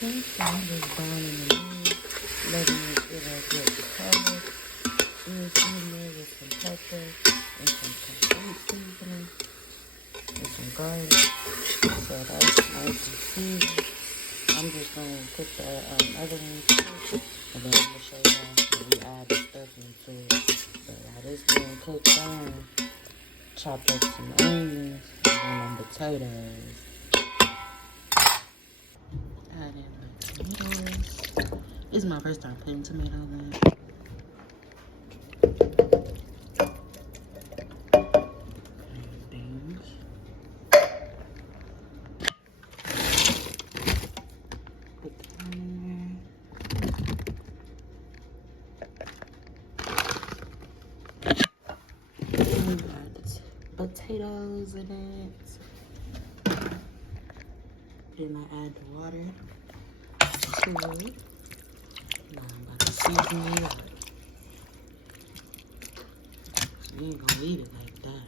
So I'm just browning the meat, letting it get a good color. Then seasoning with some pepper and some complete seasoning and some garlic. So that's nice and seasoned. I'm just going to put the other one too, and then I'm going to show y'all when we add the stuff into it. But while this being cooked down, chop up some onions and then on potatoes. Add in the tomatoes. This is my first time putting tomatoes in. And beans. Put that in there. And we got potatoes in it. Then I add the water to it. Now I'm about to season it up. You ain't gonna eat it like that.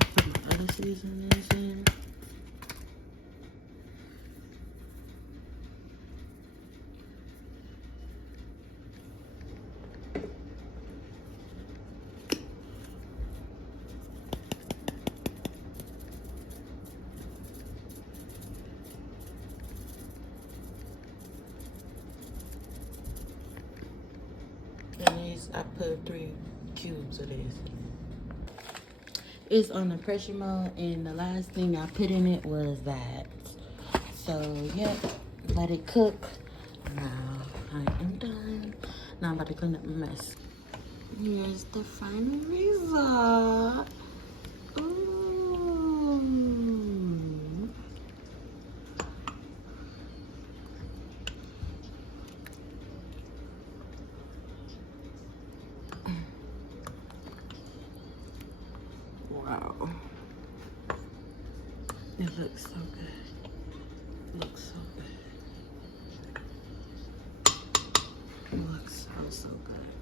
I put my other seasonings in. And these, I put 3 cubes of this. It's on the pressure mode, and the last thing I put in it was that. So, yep, let it cook. Now, I am done. Now I'm about to clean up my mess. Here's the final result. Ooh. Wow. It looks so good. Looks so good. It looks so good.